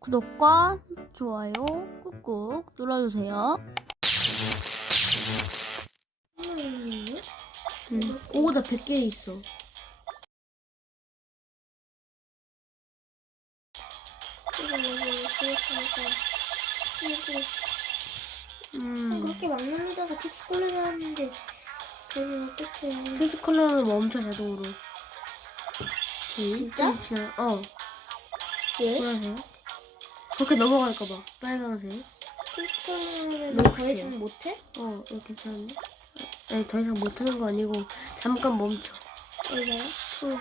구독과 좋아요 꾹꾹 눌러주세요. 오, 나 100개 있어. 그렇게 막는데다가 틱스 컬러를 하는데 저는 어떡해. 세수 컬러는 멈춰 자동으로. 진짜? 왜? 보라색. 그렇게 넘어갈까봐. 빨간색. 틱스 컬러는 녹색. 더 이상 못해? 이거 괜찮은데? 아니, 더 이상 못하는 거 아니고 잠깐 멈춰. 얼마야?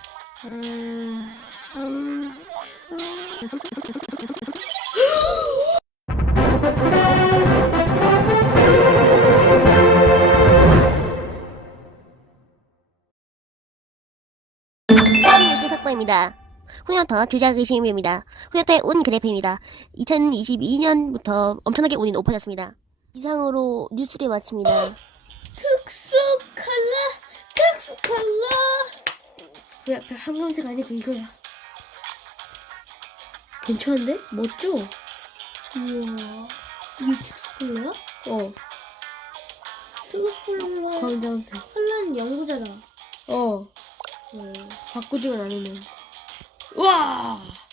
뉴스 속보입니다. 후년터 주작 의심입니다. 후년터의 운 그래프입니다. 2022년부터 엄청나게 운이 높아졌습니다. 이상으로 뉴스를 마칩니다. 특수 컬러. 왜 황금색 아니고 이거야? 괜찮은데? 멋져? 우와. 이게 틱스 컬러야? 틱스 컬러가 검정색. 컬러는 연구잖아. 바꾸지만 않으면. 우와!